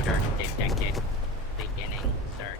Intruder detected. Beginning search.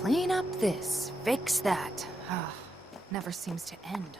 Clean up this, fix that. Ah, never seems to end.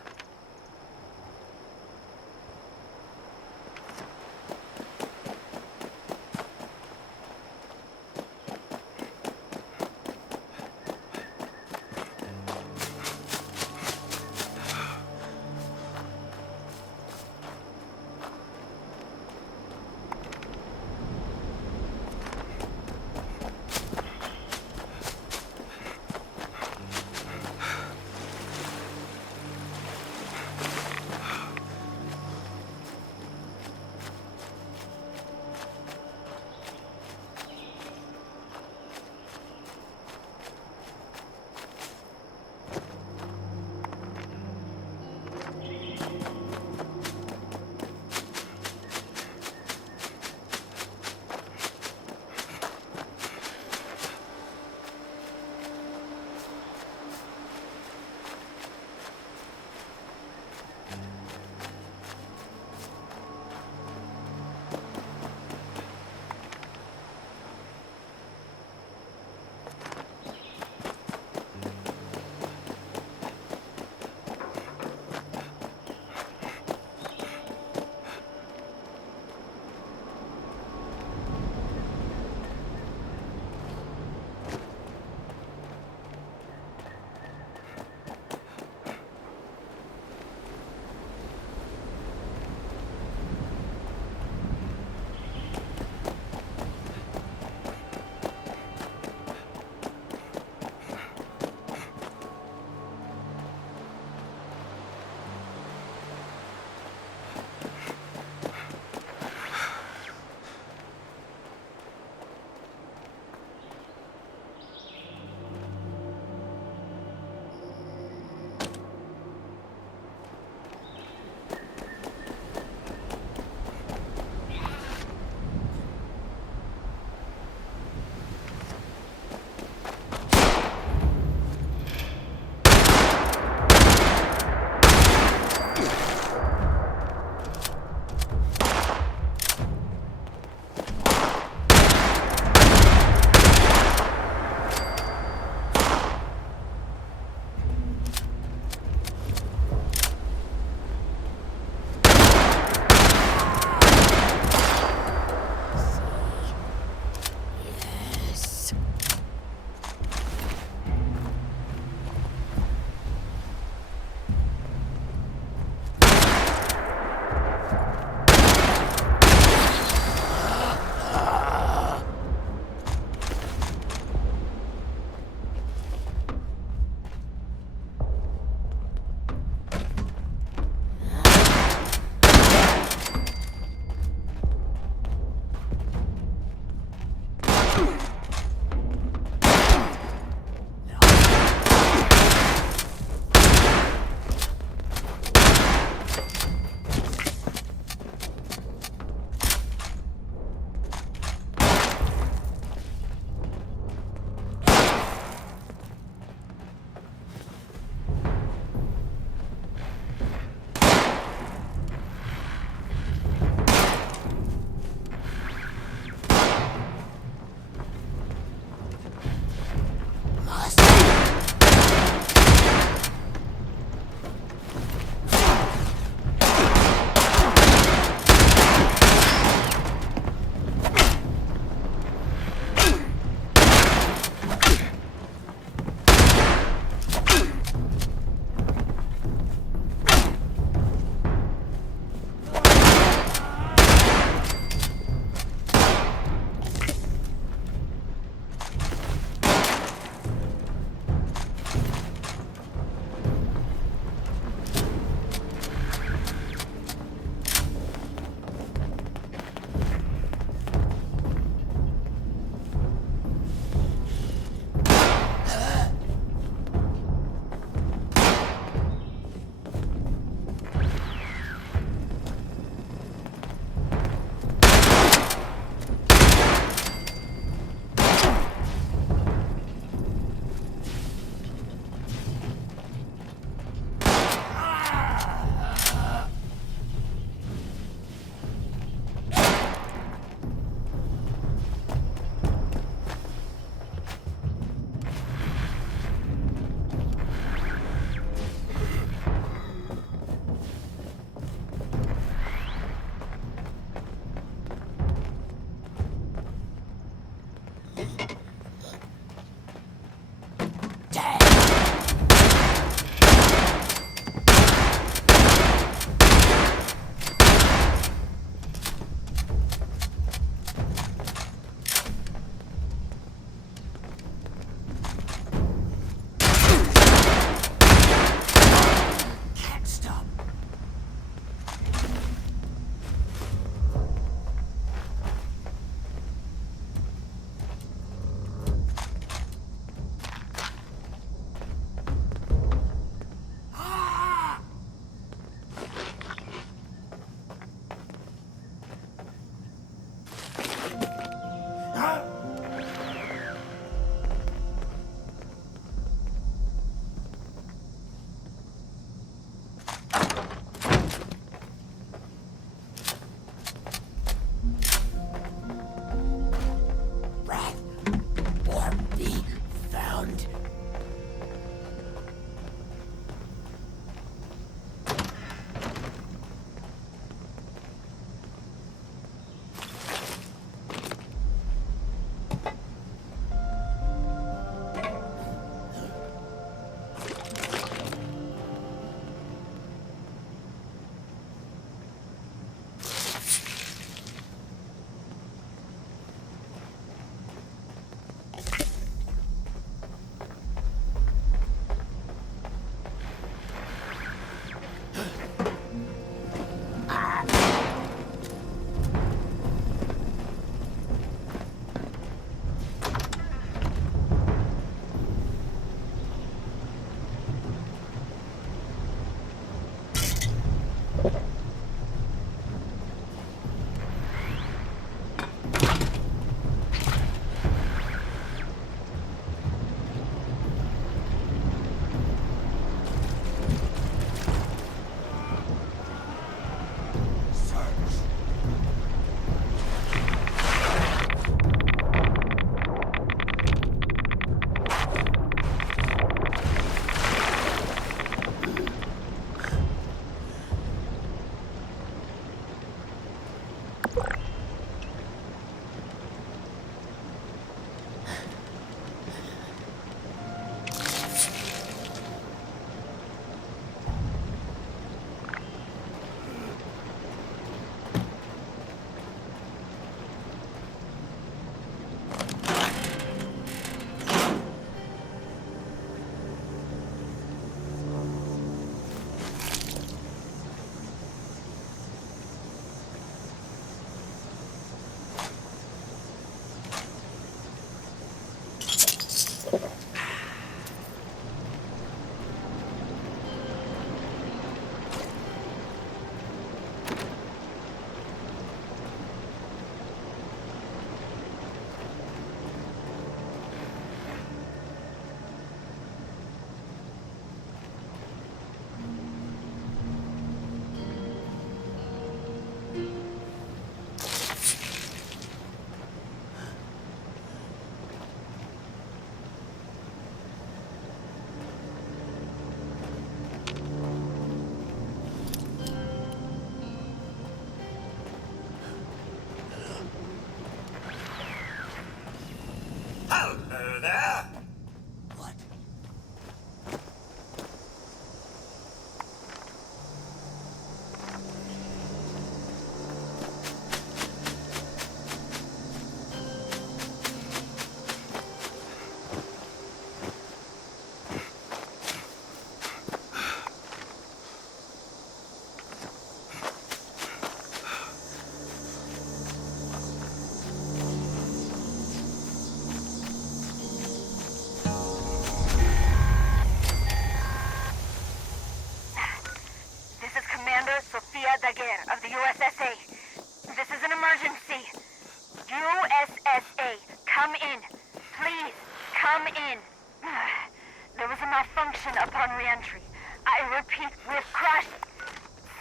malfunction upon re-entry. I repeat, we've crashed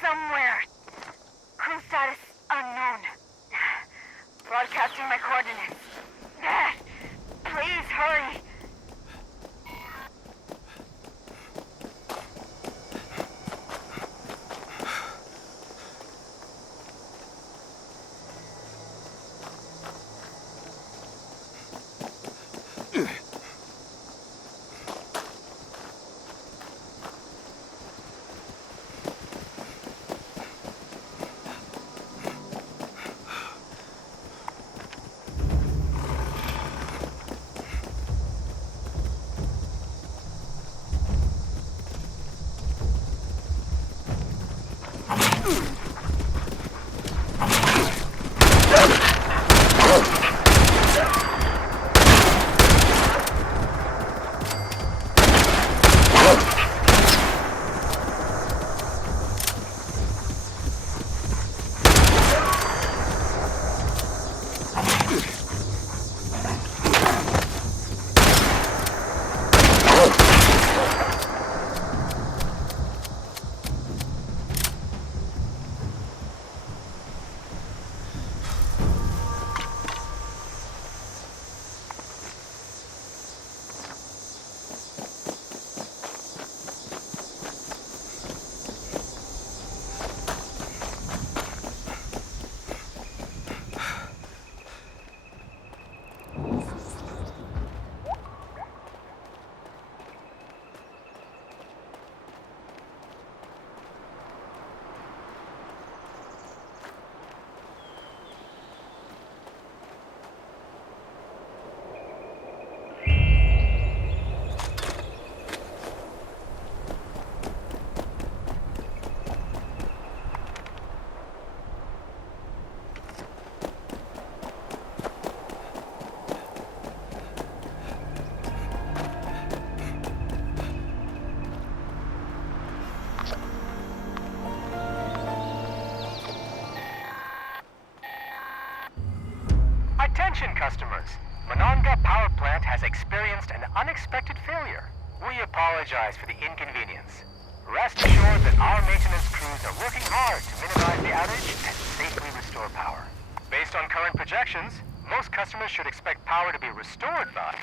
somewhere. Crew status unknown. Broadcasting my coordinates. Please hurry. Attention customers, Monongah Power Plant has experienced an unexpected failure. We apologize for the inconvenience. Rest assured that our maintenance crews are working hard to minimize the outage and safely restore power. Based on current projections, most customers should expect power to be restored by...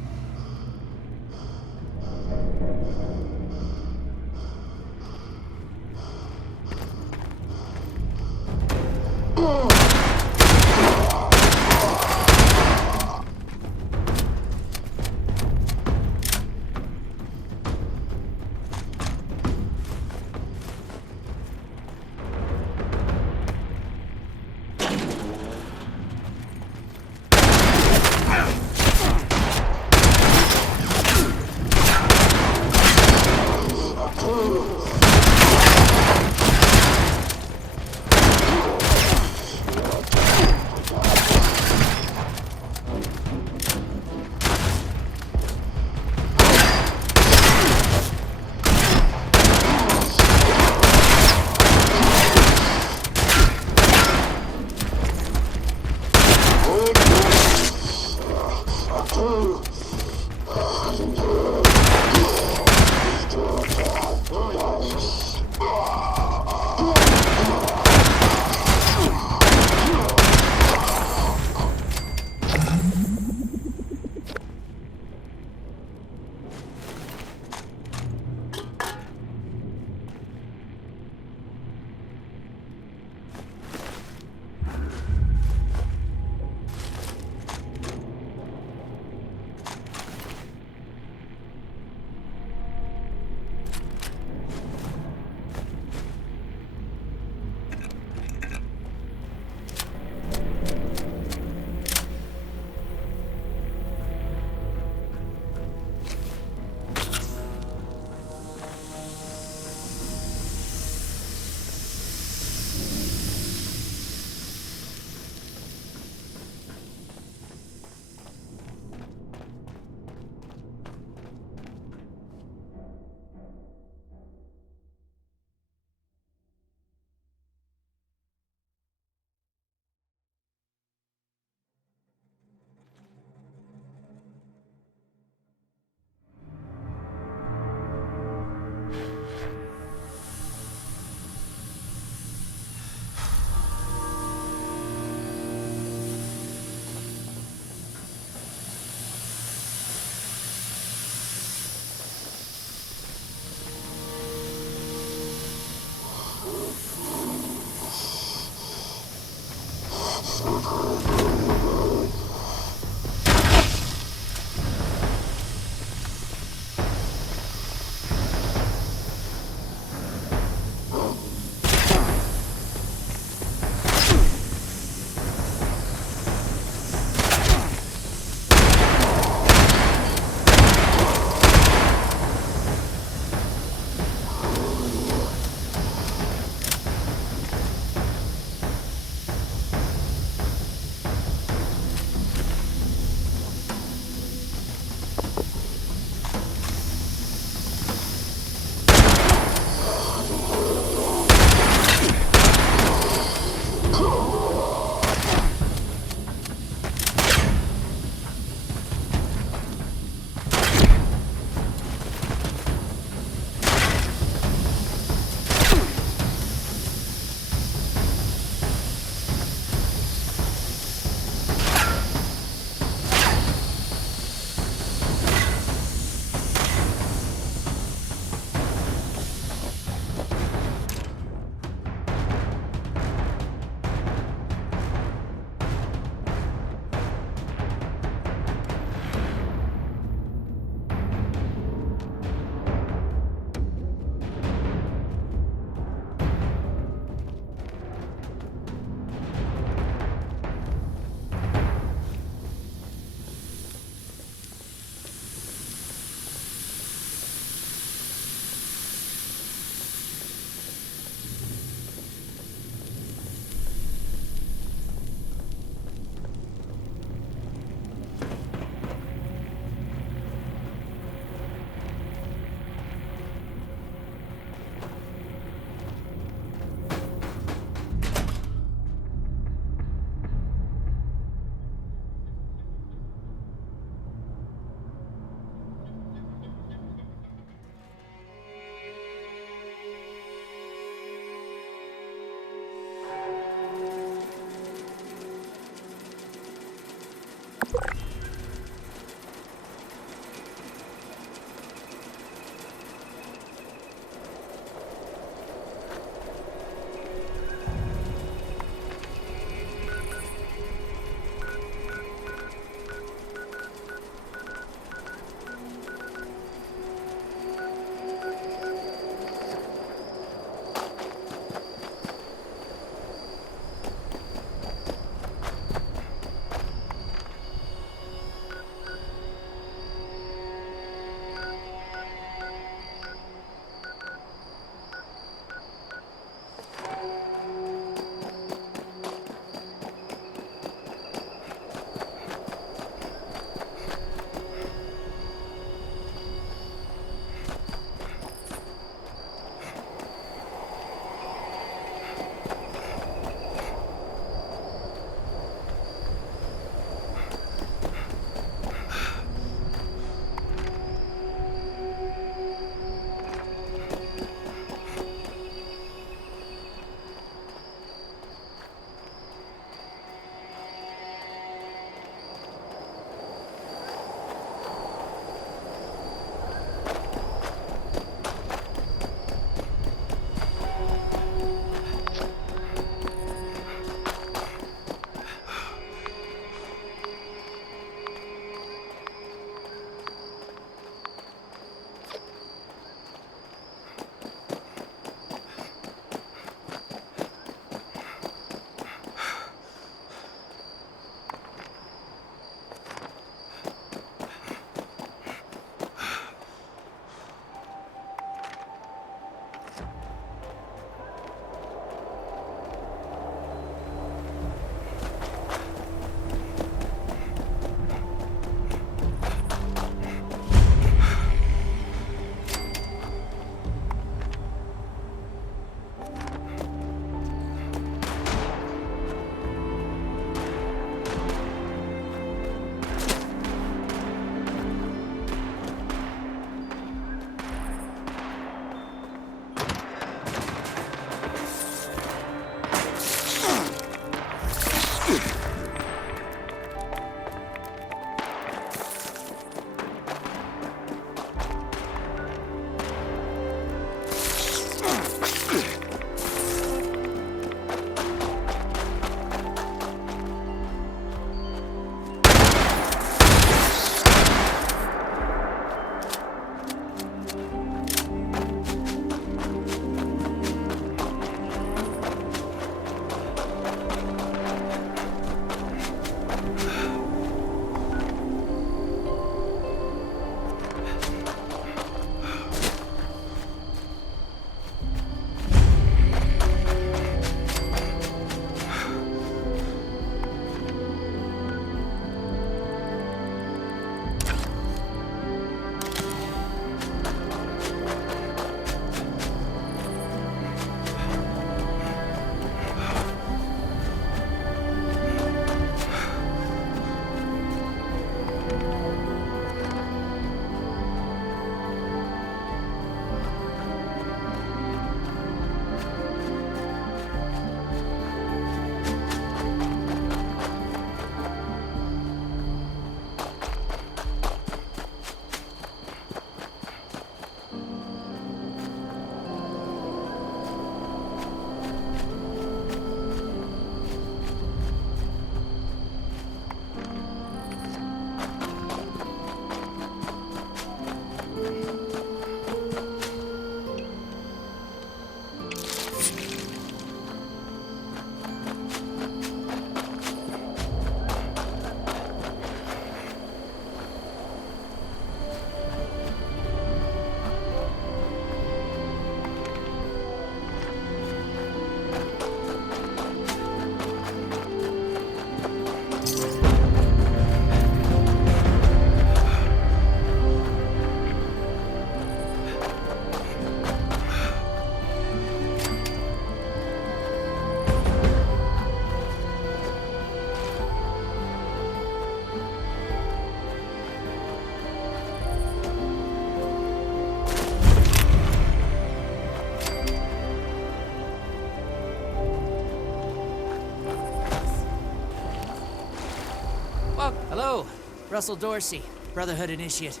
Russell Dorsey, Brotherhood Initiate.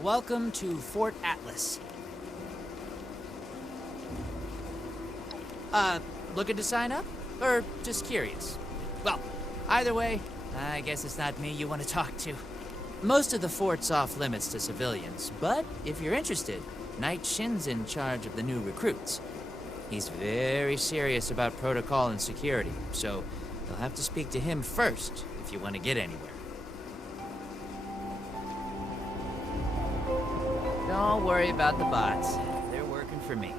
Welcome to Fort Atlas. Looking to sign up? Or just curious? Well, either way, I guess it's not me you want to talk to. Most of the fort's off limits to civilians, but if you're interested, Knight Shin's in charge of the new recruits. He's very serious about protocol and security, so you'll have to speak to him first if you want to get anywhere. Don't worry about the bots. They're working for me.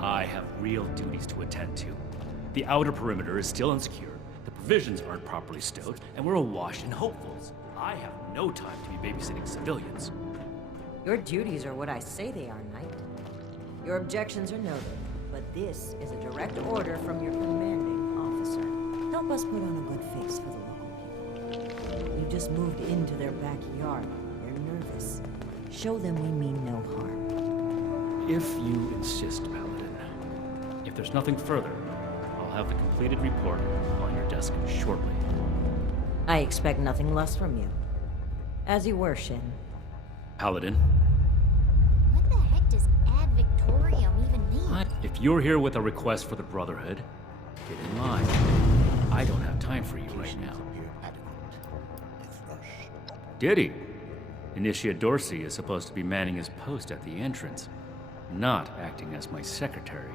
I have real duties to attend to. The outer perimeter is still insecure, the provisions aren't properly stowed, and we're awash in hopefuls. I have no time to be babysitting civilians. Your duties are what I say they are, Knight. Your objections are noted, but this is a direct order from your commanding officer. Help us put on a good face for the local people. You just moved into their backyard. They're nervous. Show them we mean no harm. If you insist, Paladin. If there's nothing further, I'll have the completed report on your desk shortly. I expect nothing less from you. As you were, Shin. Paladin, What the heck does ad Victorium even mean? if you're here with a request for the Brotherhood, get in line. I don't have time for you right now. Diddy, Initiate Dorsey is supposed to be manning his post at the entrance, not acting as my secretary.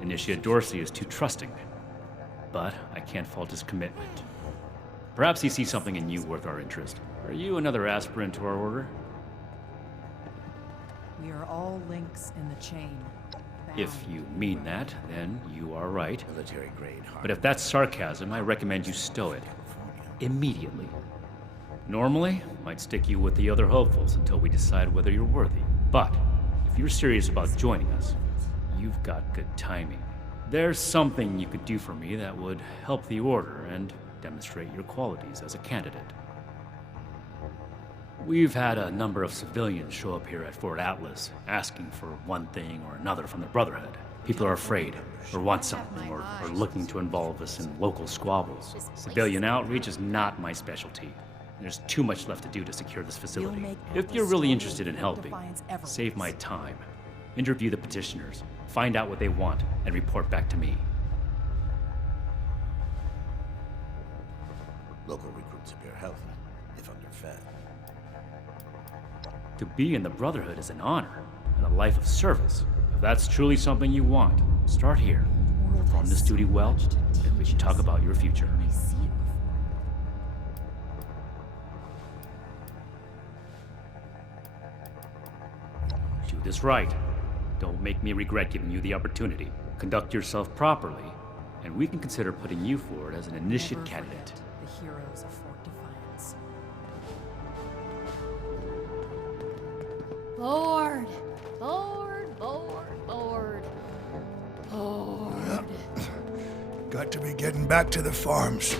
Initiate Dorsey is too trusting, but I can't fault his commitment. Perhaps he sees something in you worth our interest. Are you another aspirant to our order? We are all links in the chain. If you mean that, then you are right. Military grade hard. But if that's sarcasm, I recommend you stow it. Immediately. Normally, I'd stick you with the other hopefuls until we decide whether you're worthy. But if you're serious about joining us, you've got good timing. There's something you could do for me that would help the Order and demonstrate your qualities as a candidate. We've had a number of civilians show up here at Fort Atlas, asking for one thing or another from the Brotherhood. People are afraid, or want something, or are looking to involve us in local squabbles. Civilian outreach is not my specialty. There's too much left to do to secure this facility. If you're really interested in helping, save my time. Interview the petitioners, find out what they want, and report back to me. Local recruits appear healthy, if underfed. To be in the Brotherhood is an honor, and a life of service. If that's truly something you want, start here. Perform this duty well, and we can talk about your future. Do this right. Don't make me regret giving you the opportunity. Conduct yourself properly, and we can consider putting you forward as an initiate candidate. The heroes of Fort Defiance. Bored. Bored, bored, bored. Bored. Got to be getting back to the farms.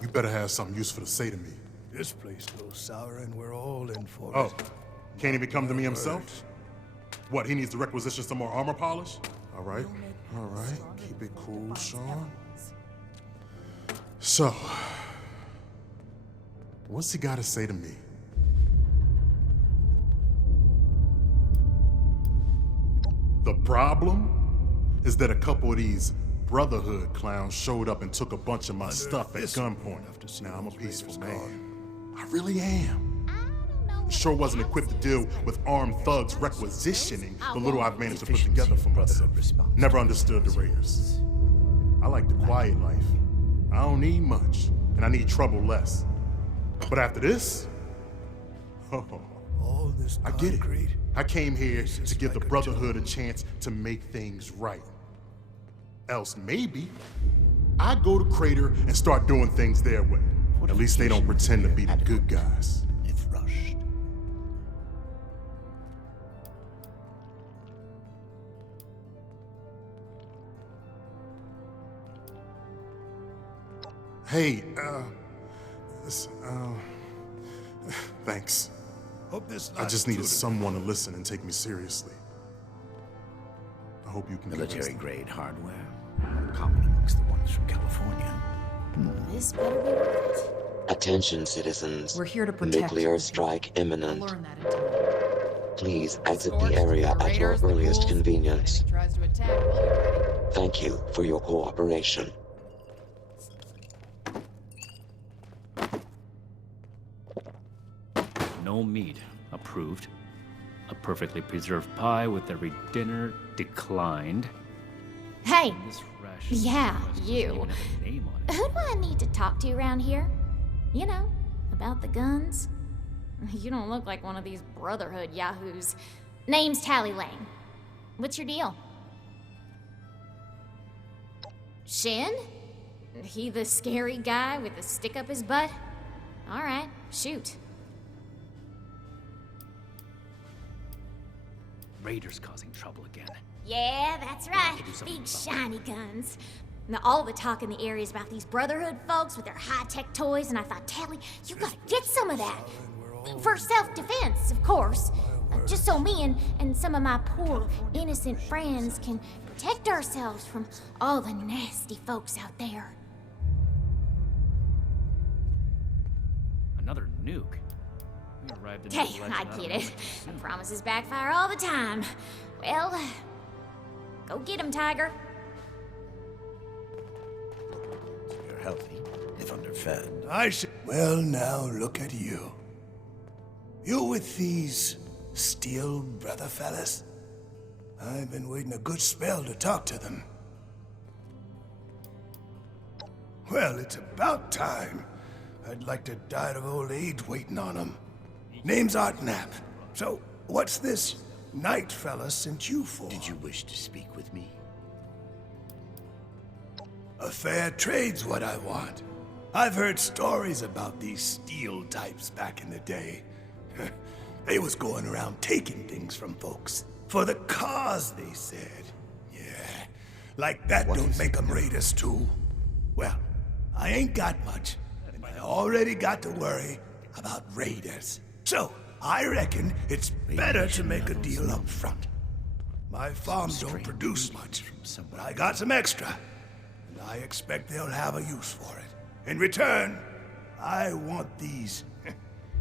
You better have something useful to say to me. This place goes sour and we're all in for it. Oh, can't even come to me himself? What, he needs to requisition some more armor polish? All right, keep it cool, Sean. So, what's he got to say to me? The problem is that a couple of these Brotherhood clowns showed up and took a bunch of my stuff at gunpoint. Now I'm a peaceful man. I really am. Sure wasn't equipped to deal with armed thugs requisitioning the little I've managed to put together for myself. Never understood the Raiders. I like the quiet life. I don't need much, and I need trouble less. But after this, All this I get it. concrete. I came here to give the Brotherhood a chance to make things right. Else maybe I go to Crater and start doing things their way. At least they don't pretend to be the good guys. If rushed. Hey, thanks. Hope this I just needed someone to listen and take me seriously. I hope you can Military-grade hardware. Common amongst the ones from California. This better be worth it. Attention, citizens. We're here to protect Nuclear you. strike imminent. Learn that in time. Please exit Escorts, the area the at your raiders, the earliest ghouls. convenience. Enemy tries to attack, we'll be ready. Thank you for your cooperation. No meat. Approved. A perfectly preserved pie with every dinner declined. Hey, This ration yeah, doesn't you. even have a name on it. Who do I need to talk to around here? You know, about the guns? You don't look like one of these Brotherhood yahoos. Name's Tally Lane. What's your deal? Shin? He the scary guy with the stick up his butt? Alright, shoot. Raiders causing trouble again. Yeah, that's right. Big shiny guns. Now, all the talk in the area is about these Brotherhood folks with their high-tech toys, and I thought, Tally, you gotta get some of that. For self-defense, of course. Just so me and some of my poor, innocent friends can protect ourselves from all the nasty folks out there. Another nuke. We arrived at Hey, I get it. Promises backfire all the time. Well, go get him, Tiger. You're healthy, if underfed. I should. Well, now look at you. You with these steel brother fellas? I've been waiting a good spell to talk to them. Well, it's about time. I'd like to die of old age waiting on them. Name's Art Knapp. So, what's this Knight fella sent you for? Did you wish to speak with me? A fair trade's what I want. I've heard stories about these steel types back in the day. They was going around taking things from folks. For the cause, they said. Yeah, like that don't make them raiders too. Well, I ain't got much, and I already got to worry about raiders. So, I reckon it's better to make a deal up front. My farm don't produce much, but I got some extra, and I expect they'll have a use for it. In return, I want these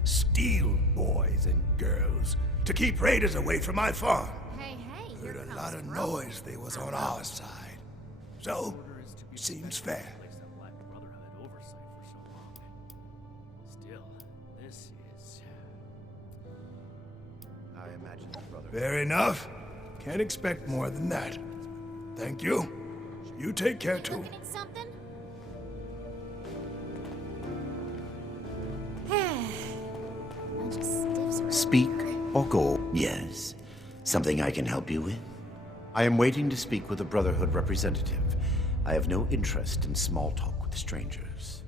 steel boys and girls to keep raiders away from my farm. Hey, Heard a lot of noise they was on our side. So, seems fair. Place that Black Brotherhood oversight for so long. Still, this is. I imagine the brother. Fair enough. Can't expect more than that. Thank you. You take care too. Looking at something? Bunch of stiffs around Speak here. or go? Yes. Something I can help you with? I am waiting to speak with a Brotherhood representative. I have no interest in small talk with strangers.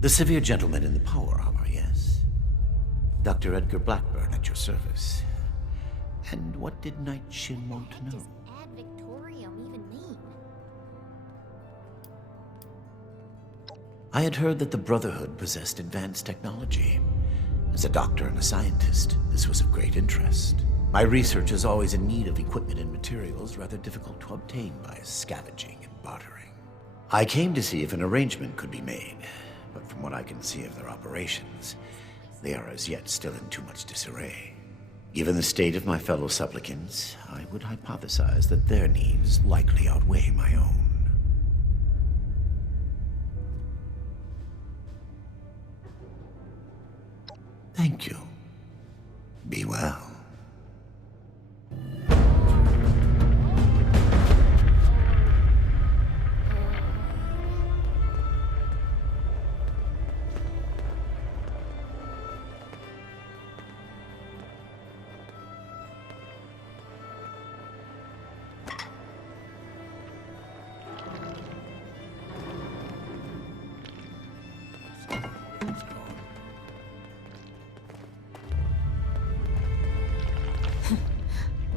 The severe gentleman in the power armor, yes? Dr. Edgar Blackburn at your service. And what did Knight Shin want to know? Does ad Victorium even mean? I had heard that the Brotherhood possessed advanced technology. As a doctor and a scientist, this was of great interest. My research is always in need of equipment and materials rather difficult to obtain by scavenging and bartering. I came to see if an arrangement could be made, but from what I can see of their operations, they are as yet still in too much disarray. Given the state of my fellow supplicants, I would hypothesize that their needs likely outweigh my own. Thank you. Be well.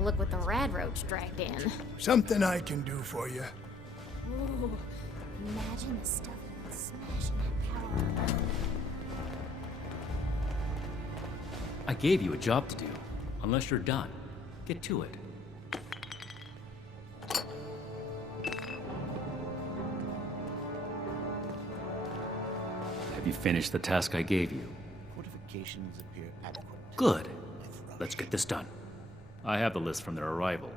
Look what the rad roach dragged in. Something I can do for you. Ooh, imagine the stuff that would smash in that power. I gave you a job to do. Unless you're done, get to it. Have you finished the task I gave you? Fortifications appear adequate. Good. Let's get this done. I have the list from their arrival.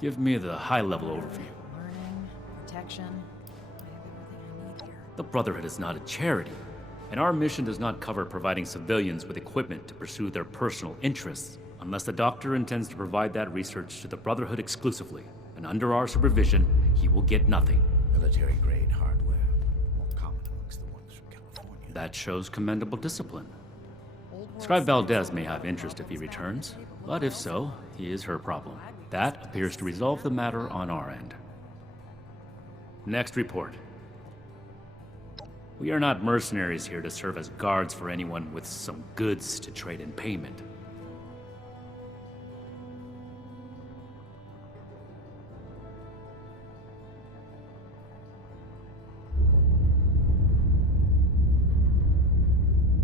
Give me the high-level overview. Learning, protection. I have everything I need here. The Brotherhood is not a charity, and our mission does not cover providing civilians with equipment to pursue their personal interests, unless the Doctor intends to provide that research to the Brotherhood exclusively, and under our supervision, he will get nothing. Military-grade hardware, more common amongst the ones from California. That shows commendable discipline. Scribe Valdez may have interest if he returns, but if so, he is her problem. That appears to resolve the matter on our end. Next report. We are not mercenaries here to serve as guards for anyone with some goods to trade in payment.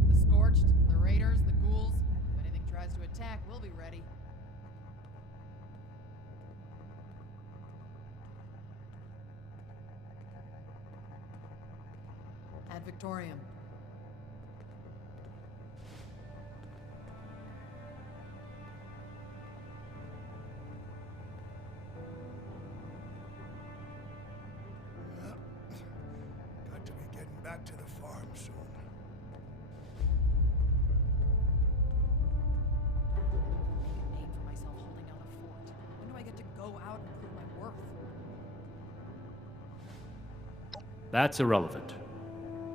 The Scorched, the Raiders, the Ghouls. If anything tries to attack, we'll be ready. Ad Victoriam. Got to be getting back to the farm soon. Make a name for myself holding down a fort. When do I get to go out and prove my worth? That's irrelevant.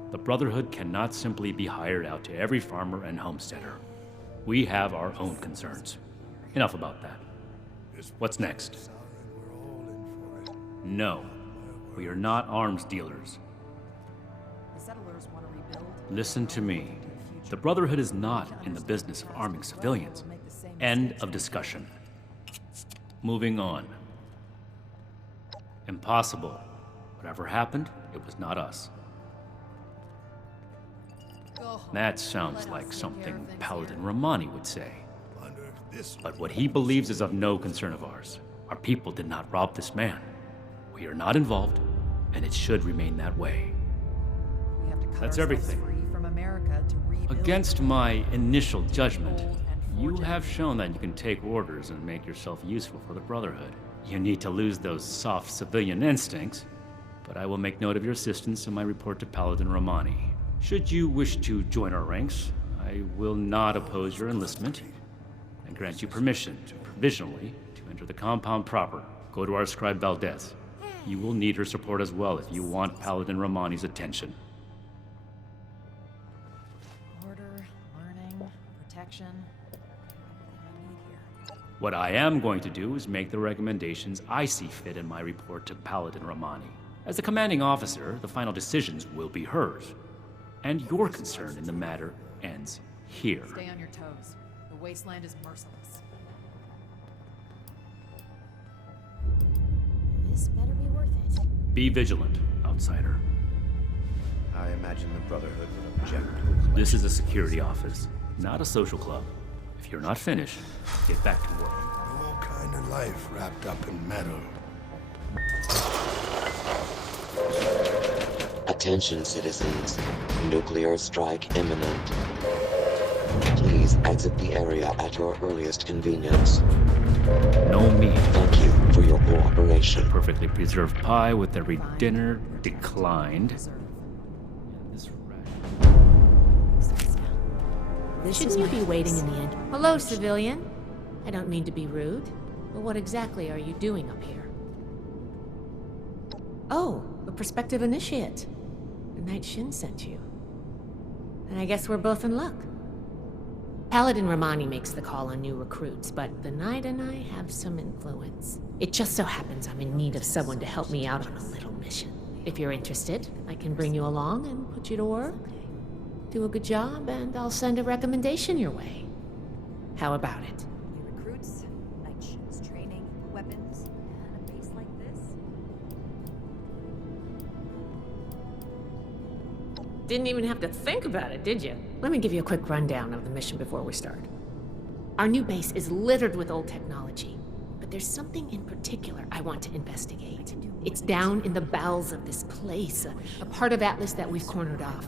The Brotherhood cannot simply be hired out to every farmer and homesteader. We have our own concerns. Enough about that. What's next? No, we are not arms dealers. The settlers want to rebuild. Listen to me. The Brotherhood is not in the business of arming civilians. End of discussion. Moving on. Impossible. Whatever happened, it was not us. That sounds like something Paladin Romani would say. But what he believes is of no concern of ours. Our people did not rob this man. We are not involved, and it should remain that way. We have to cut That's ourselves everything. free from America to rebuild. Against my initial judgment, you have shown that you can take orders and make yourself useful for the Brotherhood. You need to lose those soft civilian instincts, but I will make note of your assistance in my report to Paladin Romani. Should you wish to join our ranks, I will not oppose your enlistment and grant you permission, provisionally, to enter the compound proper. Go to our scribe Valdez. You will need her support as well if you want Paladin Romani's attention. Order, learning, protection. Everything I need here. What I am going to do is make the recommendations I see fit in my report to Paladin Romani. As the commanding officer, the final decisions will be hers. And your concern in the matter ends here. Stay on your toes. The wasteland is merciless. This better be worth it. Be vigilant, outsider. I imagine the Brotherhood would object. This is a security office, not a social club. If you're not finished, get back to work. No kind of life wrapped up in metal. Attention, citizens. Nuclear strike imminent. Please exit the area at your earliest convenience. No meat. Thank you for your cooperation. Perfectly preserved pie with every dinner declined. Shouldn't you be waiting in the end? Hello, civilian. I don't mean to be rude, but what exactly are you doing up here? Oh, a prospective initiate. The Knight Shin sent you. And I guess we're both in luck. Paladin Romani makes the call on new recruits, but the Knight and I have some influence. It just so happens I'm in need of someone to help me out on a little mission. If you're interested, I can bring you along and put you to work. Do a good job, and I'll send a recommendation your way. How about it? New recruits, Knight Shin's training, weapons, and a base like this. Didn't even have to think about it, did you? Let me give you a quick rundown of the mission before we start. Our new base is littered with old technology, but there's something in particular I want to investigate. It's down in the bowels of this place, a part of Atlas that we've cornered off.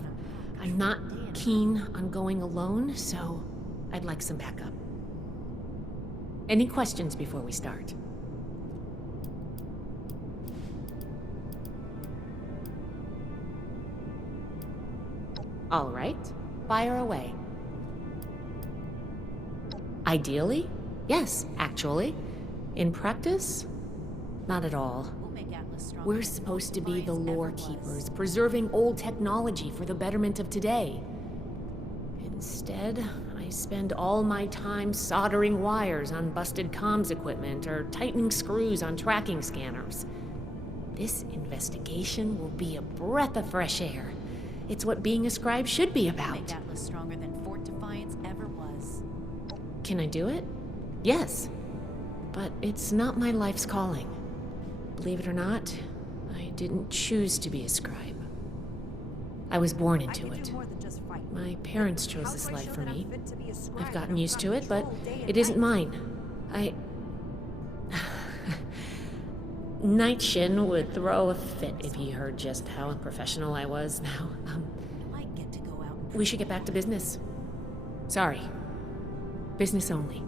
I'm not keen on going alone, so I'd like some backup. Any questions before we start? All right, fire away. Ideally, yes, actually. In practice, not at all. We're supposed to be the lore keepers, preserving old technology for the betterment of today. Instead, I spend all my time soldering wires on busted comms equipment or tightening screws on tracking scanners. This investigation will be a breath of fresh air. It's what being a scribe should be about. Make Atlas stronger than Fort Defiance ever was. Can I do it? Yes. But it's not my life's calling. Believe it or not, I didn't choose to be a scribe. I was born into it. My parents chose this life for me. I've gotten used to it, but it isn't mine. Knight Shin would throw a fit if he heard just how unprofessional I was now. We should get back to business. Sorry. Business only.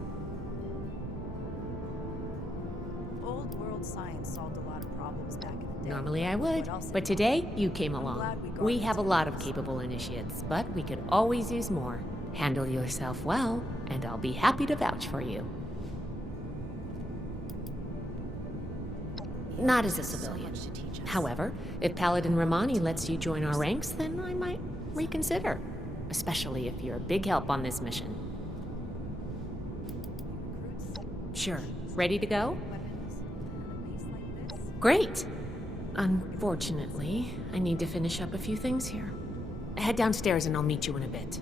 Old world science solved a lot of problems back in the day. Normally I would, but today you came along. We have a lot of capable initiates, but we could always use more. Handle yourself well, and I'll be happy to vouch for you. Not as a civilian. However, if Paladin Romani lets you join our ranks, then I might reconsider. Especially if you're a big help on this mission. Sure. Ready to go? Great! Unfortunately, I need to finish up a few things here. Head downstairs and I'll meet you in a bit.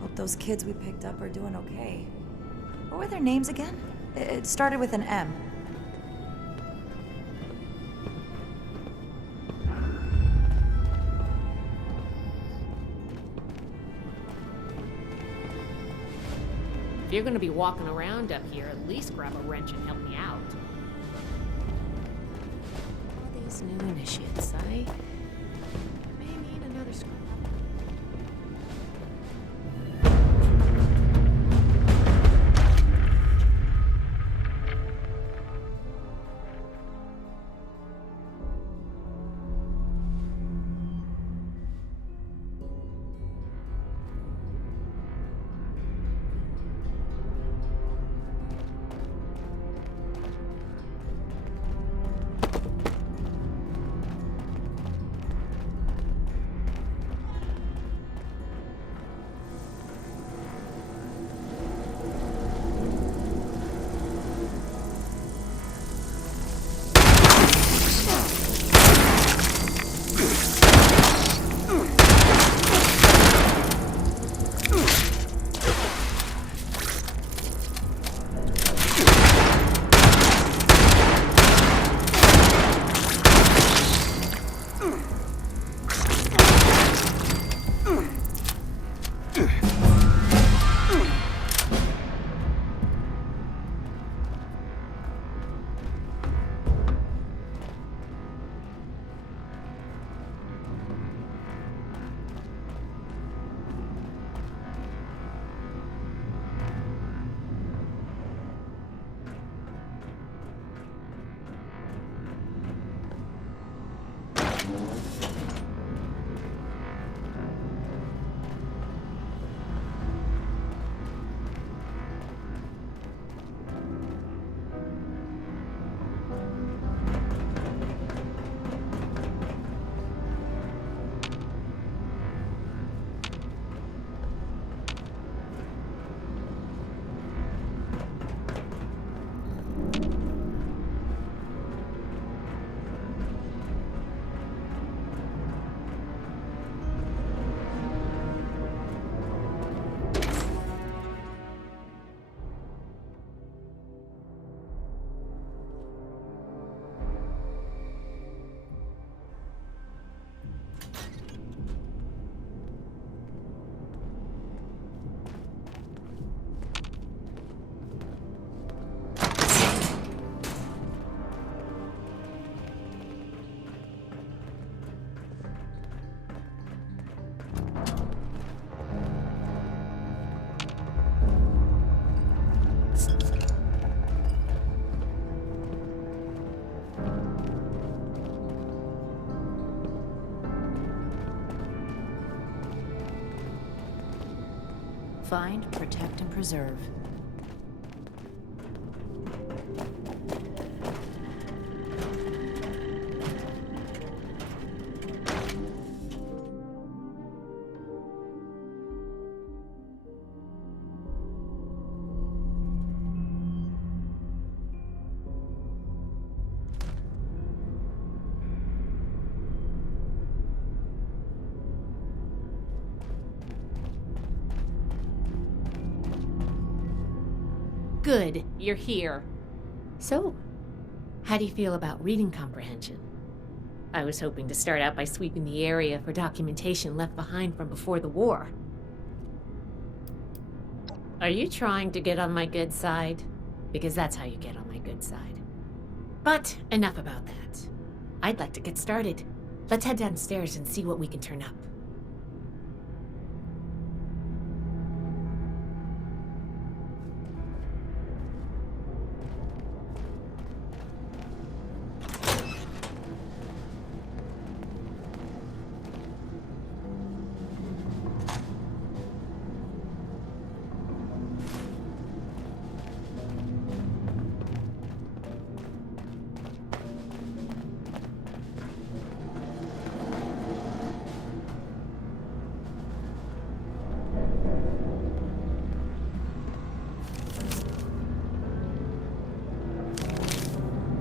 Hope those kids we picked up are doing okay. What were their names again? It started with an M. If you're gonna be walking around up here, at least grab a wrench and help me out. All these new initiates, I may need another screw. Find, protect, and preserve. Good, you're here. So, how do you feel about reading comprehension? I was hoping to start out by sweeping the area for documentation left behind from before the war. Are you trying to get on my good side? Because that's how you get on my good side. But enough about that. I'd like to get started. Let's head downstairs and see what we can turn up.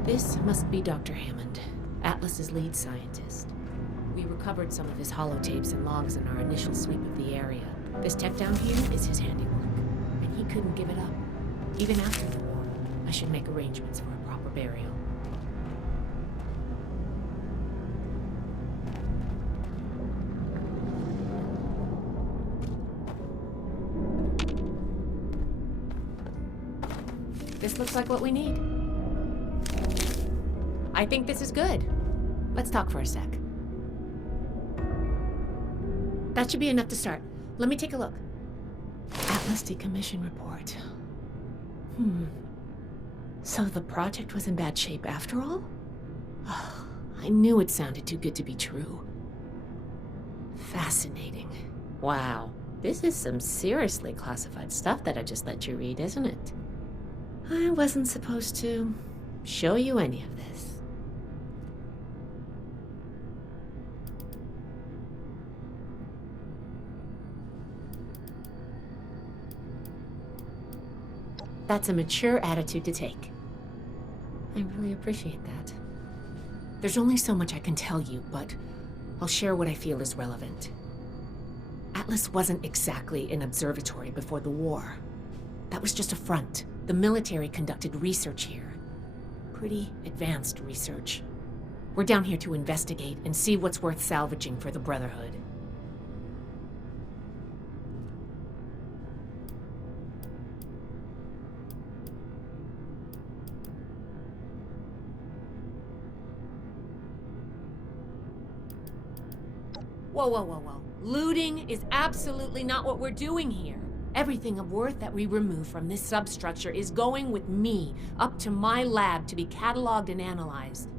This must be Dr. Hammond, Atlas's lead scientist. We recovered some of his holotapes and logs in our initial sweep of the area. This tech down here is his handiwork, and he couldn't give it up. Even after the war, I should make arrangements for a proper burial. This looks like what we need. I think this is good. Let's talk for a sec. That should be enough to start. Let me take a look. Atlas decommission report. So the project was in bad shape after all? Oh, I knew it sounded too good to be true. Fascinating. Wow. This is some seriously classified stuff that I just let you read, isn't it? I wasn't supposed to show you any of this. That's a mature attitude to take. I really appreciate that. There's only so much I can tell you, but I'll share what I feel is relevant. Atlas wasn't exactly an observatory before the war. That was just a front. The military conducted research here. Pretty advanced research. We're down here to investigate and see what's worth salvaging for the Brotherhood. Whoa. Looting is absolutely not what we're doing here. Everything of worth that we remove from this substructure is going with me, up to my lab to be cataloged and analyzed.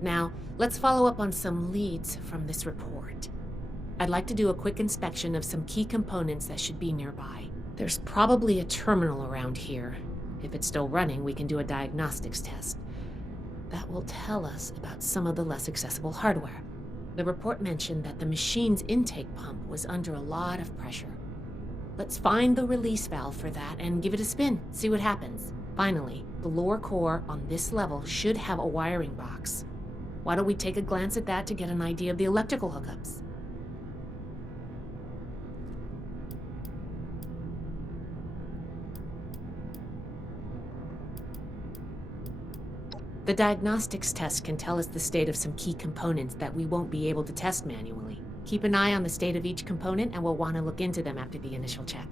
Now, let's follow up on some leads from this report. I'd like to do a quick inspection of some key components that should be nearby. There's probably a terminal around here. If it's still running, we can do a diagnostics test. That will tell us about some of the less accessible hardware. The report mentioned that the machine's intake pump was under a lot of pressure. Let's find the release valve for that and give it a spin, see what happens. Finally, the lower core on this level should have a wiring box. Why don't we take a glance at that to get an idea of the electrical hookups? The diagnostics test can tell us the state of some key components that we won't be able to test manually. Keep an eye on the state of each component and we'll want to look into them after the initial check.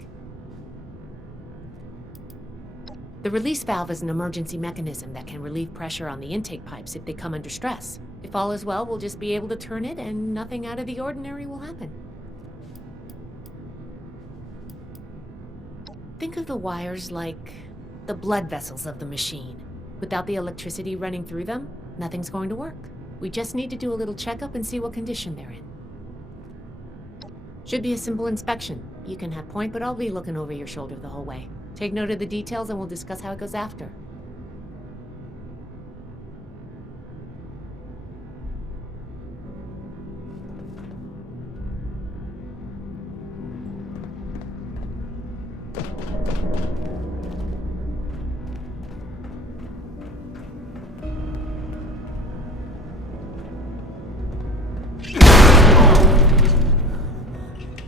The release valve is an emergency mechanism that can relieve pressure on the intake pipes if they come under stress. If all is well, we'll just be able to turn it and nothing out of the ordinary will happen. Think of the wires like the blood vessels of the machine. Without the electricity running through them, nothing's going to work. We just need to do a little checkup and see what condition they're in. Should be a simple inspection. You can have point, but I'll be looking over your shoulder the whole way. Take note of the details and we'll discuss how it goes after.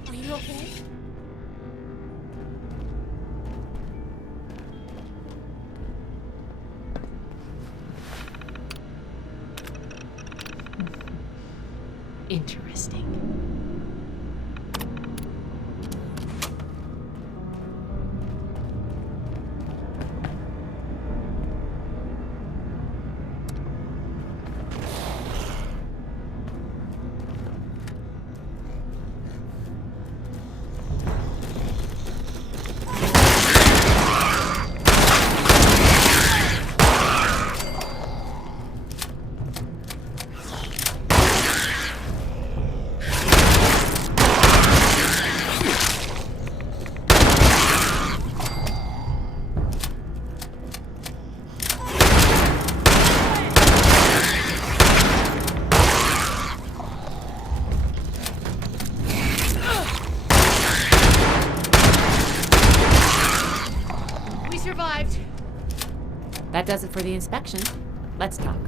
Are you okay? Interesting. We survived. That does it for the inspection. Let's talk.